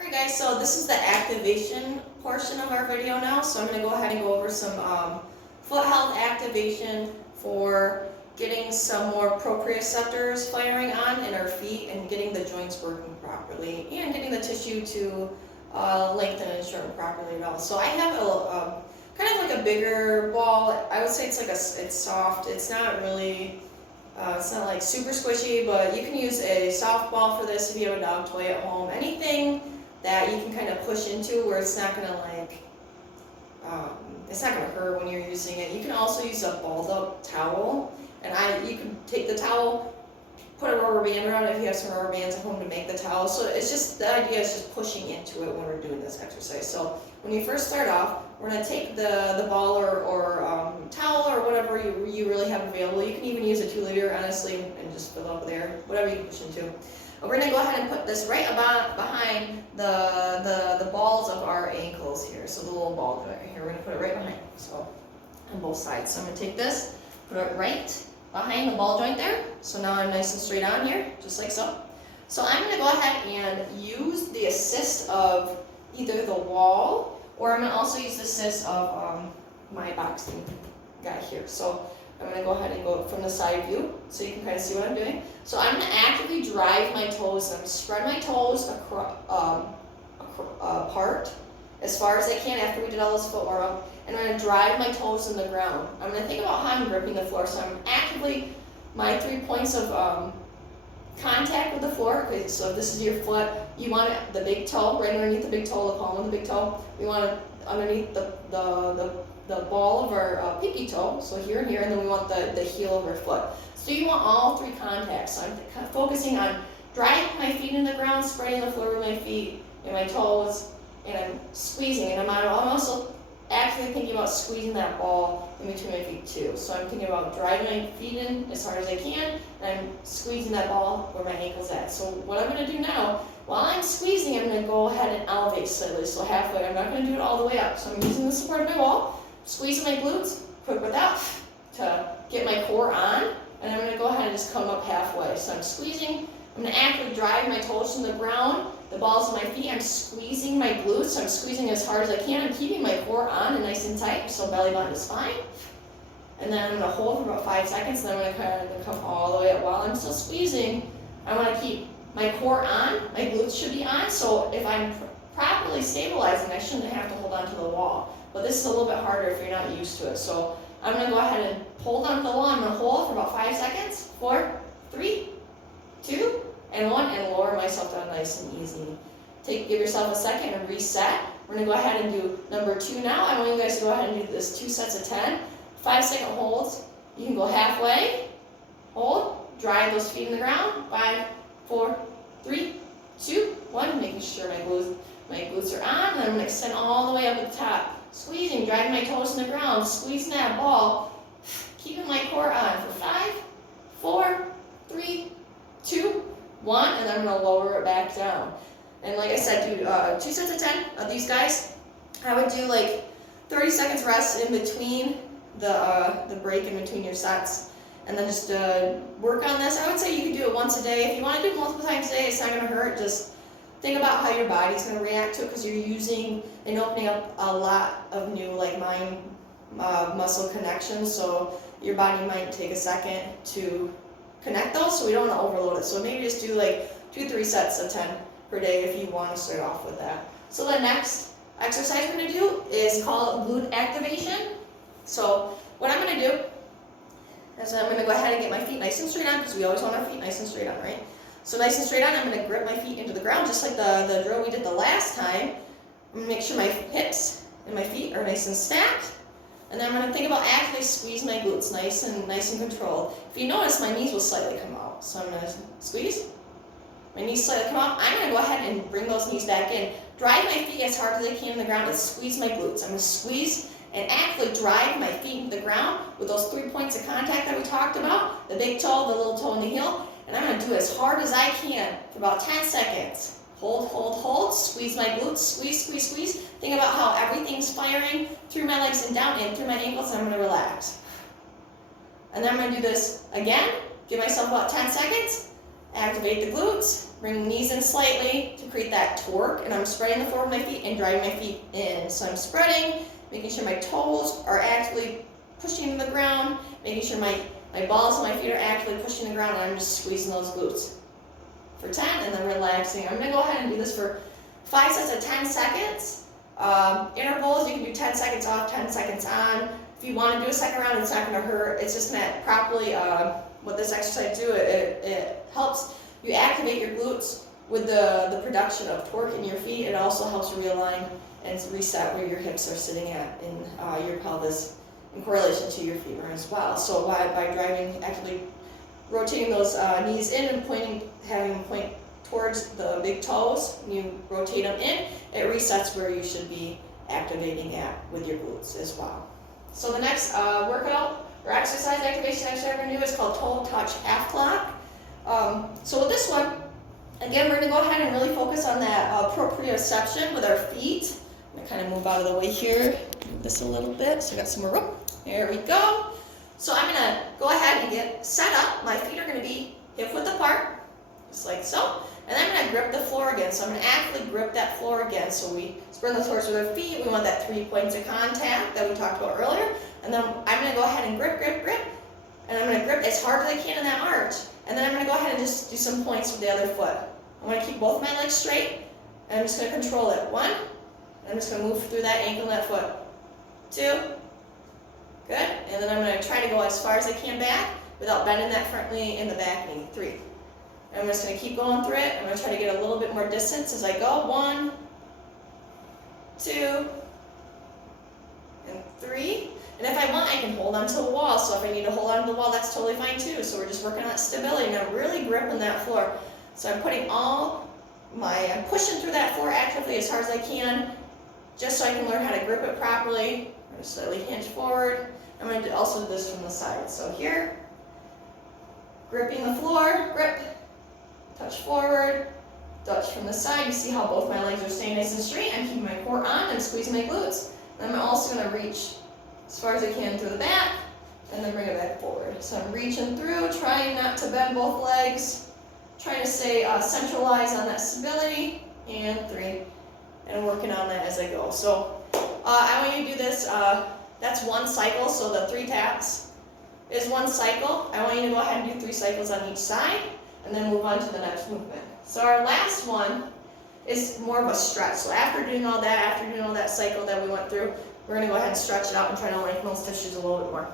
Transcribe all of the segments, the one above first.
Alright guys, so this is the activation portion of our video now. So I'm going to go ahead and go over some foot health activation for getting some more proprioceptors firing on in our feet and getting the joints working properly and getting the tissue to lengthen and shorten properly at all. So I have a kind of like a bigger ball. I would say it's soft. It's not really it's not like super squishy, but you can use a soft ball for this if you have a dog toy at home. Anything that you can kind of push into where it's not gonna it's not gonna hurt when you're using it. You can also use a balled up towel, and you can take the towel, put a rubber band around it if you have some rubber bands at home to make the towel. So it's just, the idea is just pushing into it when we're doing this exercise. So when you first start off, we're gonna take the ball or towel or whatever you really have available. You can even use a 2-liter, honestly, and just fill up there, whatever you can push into. We're going to go ahead and put this right about behind the balls of our ankles here. So the little ball joint right here, we're going to put it right behind. So on both sides. So I'm going to take this, put it right behind the ball joint there. So now I'm nice and straight on here, just like so. So I'm going to go ahead and use the assist of either the wall, or I'm going to also use the assist of my boxing guy here. So I'm going to go ahead and go from the side view so you can kind of see what I'm doing. So I'm going to actively drive my toes, and I'm going to spread my toes apart as far as I can after we did all this foot warm-up, and I'm going to drive my toes in the ground. I'm going to think about how I'm gripping the floor. So I'm actively, my 3 points of contact with the floor. Okay, so if this is your foot, you want it, the big toe, right underneath the big toe, the palm of the big toe. We want it underneath the ball of our pinky toe, so here and here, and then we want the heel of our foot. So you want all 3 contacts. So I'm kind of focusing on driving my feet in the ground, spreading the floor with my feet and my toes, and I'm squeezing. And I'm also actually thinking about squeezing that ball in between my feet too. So I'm thinking about driving my feet in as hard as I can, and I'm squeezing that ball where my ankle's at. So what I'm going to do now, while I'm squeezing, I'm going to go ahead and elevate slightly, so halfway. I'm not going to do it all the way up. So I'm using the support of my wall, squeezing my glutes, quick with that, to get my core on, and I'm going to go ahead and just come up halfway. So I'm squeezing, I'm going to actively drive my toes from the ground, the balls of my feet, I'm squeezing my glutes, so I'm squeezing as hard as I can. I'm keeping my core on and nice and tight, so belly button is fine. And then I'm going to hold for about 5 seconds, and then I'm going to kind of come all the way up. While I'm still squeezing, I want to keep my core on, my glutes should be on, so if I'm properly stabilizing, I shouldn't have to hold on to the wall. But this is a little bit harder if you're not used to it. So I'm going to go ahead and hold on to the wall. I'm going to hold for about 5 seconds. 4, 3, 2, and 1, and lower myself down nice and easy. Give yourself a second and reset. We're going to go ahead and do number 2 now. I want you guys to go ahead and do this 2 sets of 10. 5-second holds. You can go halfway, hold, drive those feet in the ground. 5, 4, 3, 2, 1. Making sure my glutes are on, and I'm going to extend all the way up at the top. Squeezing, driving my toes in the ground, squeezing that ball, keeping my core on for 5, 4, 3, 2, 1, and then I'm going to lower it back down. And like I said, do 2 sets of 10 of these guys. I would do like 30 seconds rest in between the break in between your sets, and then just work on this. I would say you can do it once a day. If you want to do it multiple times a day, it's not going to hurt. Just think about how your body's going to react to it, because you're using and opening up a lot of new mind muscle connections. So your body might take a second to connect those, so we don't want to overload it. So maybe just do like 2-3 sets of 10 per day if you want to start off with that. So the next exercise we're going to do is called glute activation. So what I'm going to do is I'm going to go ahead and get my feet nice and straight on, because we always want our feet nice and straight on, right? So nice and straight on, I'm going to grip my feet into the ground just like the drill we did the last time. I'm going to make sure my hips and my feet are nice and stacked. And then I'm going to think about actively squeeze my glutes nice and controlled. If you notice, my knees will slightly come out. So I'm going to squeeze. My knees slightly come out. I'm going to go ahead and bring those knees back in. Drive my feet as hard as I can in the ground and squeeze my glutes. I'm going to squeeze and actively drive my feet into the ground with those 3 points of contact that we talked about, the big toe, the little toe, and the heel. And I'm going to do it as hard as I can for about 10 seconds. Hold, hold, hold, squeeze my glutes, squeeze, squeeze, squeeze. Think about how everything's firing through my legs and down and through my ankles, and I'm going to relax. And then I'm going to do this again, give myself about 10 seconds, activate the glutes, bring the knees in slightly to create that torque, and I'm spreading the floor of my feet and driving my feet in. So I'm spreading, making sure my toes are actively pushing the ground, making sure my balls of my feet are actively pushing the ground, and I'm just squeezing those glutes for 10 and then relaxing. I'm gonna go ahead and do this for 5 sets of 10 seconds. Intervals, you can do 10 seconds off, 10 seconds on. If you want to do a second round, it's not going to hurt. It's just going to properly, what this exercise do, it helps you activate your glutes with the production of torque in your feet. It also helps you realign and reset where your hips are sitting at in your pelvis in correlation to your femur as well. So by driving, actively rotating those knees in and having them point towards the big toes, and you rotate them in, it resets where you should be activating at with your glutes as well. So the next workout or exercise activation exercise we're going to do is called toe touch half clock. So with this one, again, we're going to go ahead and really focus on that proprioception with our feet. I'm going to kind of move out of the way here, move this a little bit, so we got some more room. There we go. So I'm going to go ahead and get set up. My feet are going to be hip width apart, just like so. And I'm going to grip the floor again. So I'm going to actively grip that floor again. So we spread the towards with our feet. We want that 3 points of contact that we talked about earlier. And then I'm going to go ahead and grip. And I'm going to grip as hard as I can in that arch. And then I'm going to go ahead and just do some points with the other foot. I'm going to keep both my legs straight. And I'm just going to control it. 1. And I'm just going to move through that ankle and that foot. 2. Good. And then I'm going to try to go as far as I can back without bending that front knee and the back knee. 3. I'm just going to keep going through it. I'm going to try to get a little bit more distance as I go. 1, 2, and 3. And if I want, I can hold onto the wall. So if I need to hold onto the wall, that's totally fine too. So we're just working on that stability. And I'm really gripping that floor. So I'm putting I'm pushing through that floor actively as hard as I can, just so I can learn how to grip it properly. I'm going to slowly hinge forward. I'm going to also do this from the side. So here, gripping the floor, grip. Touch forward, touch from the side. You see how both my legs are staying nice and straight. I'm keeping my core on and squeezing my glutes. And I'm also going to reach as far as I can through the back and then bring it back forward. So I'm reaching through, trying not to bend both legs, trying to stay centralized on that stability, and 3, and working on that as I go. So I want you to do this, that's 1 cycle, so the 3 taps is 1 cycle. I want you to go ahead and do 3 cycles on each side, and then move on to the next movement. So our last one is more of a stretch. So after doing all that cycle that we went through, we're going to go ahead and stretch it out and try to lengthen those tissues a little bit more.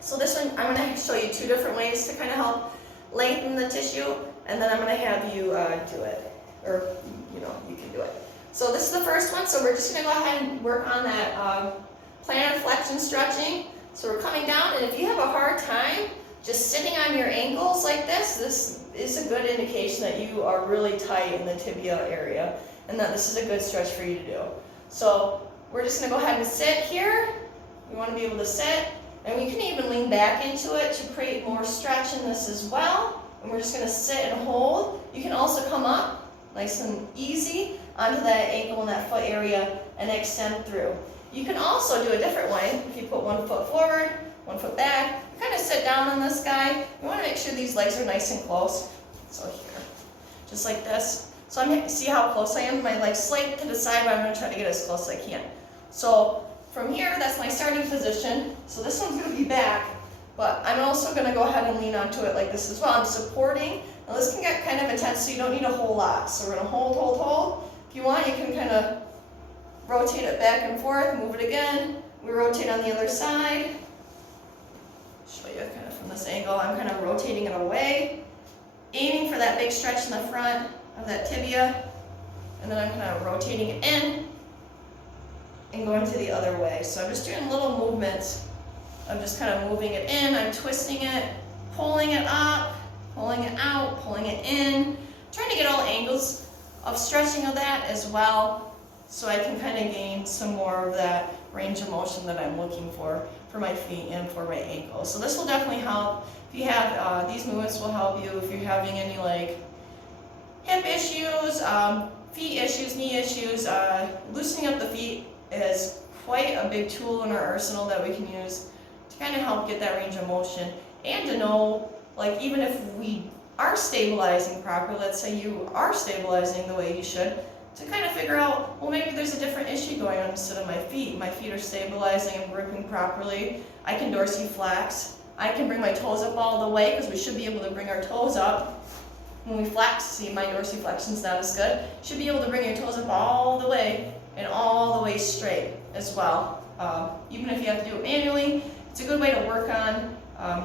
So this one, I'm going to show you 2 different ways to kind of help lengthen the tissue, and then I'm going to have you do it, or you can do it. So this is the first one. So we're just going to go ahead and work on that plantar flexion stretching. So we're coming down, and if you have a hard time just sitting on your ankles like this is a good indication that you are really tight in the tibia area, and that this is a good stretch for you to do. So we're just going to go ahead and sit here. We want to be able to sit, and we can even lean back into it to create more stretch in this as well. And we're just going to sit and hold. You can also come up nice and easy onto that ankle and that foot area and extend through. You can also do a different way. If you put 1 foot forward, 1 foot back, kind of sit down on this guy. You want to make sure these legs are nice and close. So here, just like this. So see how close I am? My legs slight to the side, but I'm going to try to get as close as I can. So from here, that's my starting position. So this one's going to be back, but I'm also going to go ahead and lean onto it like this as well. I'm supporting. Now this can get kind of intense, so you don't need a whole lot. So we're going to hold. If you want, you can kind of rotate it back and forth, move it again. We rotate on the other side. Show you kind of from this angle. I'm kind of rotating it away, aiming for that big stretch in the front of that tibia, and then I'm kind of rotating it in and going to the other way. So I'm just doing little movements. I'm just kind of moving it in, I'm twisting it, pulling it up, pulling it out, pulling it in, trying to get all angles of stretching of that as well, so I can kind of gain some more of that range of motion that I'm looking for my feet and for my ankles. So this will definitely help. If you have, these movements will help you if you're having any like hip issues, feet issues, knee issues. Loosening up the feet is quite a big tool in our arsenal that we can use to kind of help get that range of motion, and to know, like, even if we are stabilizing properly, let's say you are stabilizing the way you should, to kind of figure out, well, maybe there's a different issue going on instead of my feet. My feet are stabilizing and gripping properly. I can dorsiflex. I can bring my toes up all the way, because we should be able to bring our toes up when we flex. See, my dorsiflexion's not as good. Should be able to bring your toes up all the way and all the way straight as well. Even if you have to do it manually, it's a good way to work on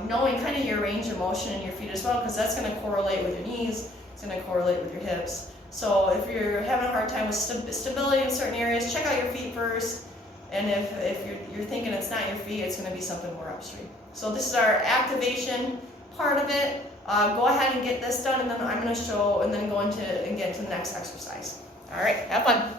knowing kind of your range of motion in your feet as well, because that's going to correlate with your knees, it's going to correlate with your hips. So if you're having a hard time with stability in certain areas, check out your feet first, and if you're thinking it's not your feet, it's going to be something more upstream. So this is our activation part of it. Go ahead and get this done, and then I'm going to show, and then go into and get into the next exercise. All right, have fun.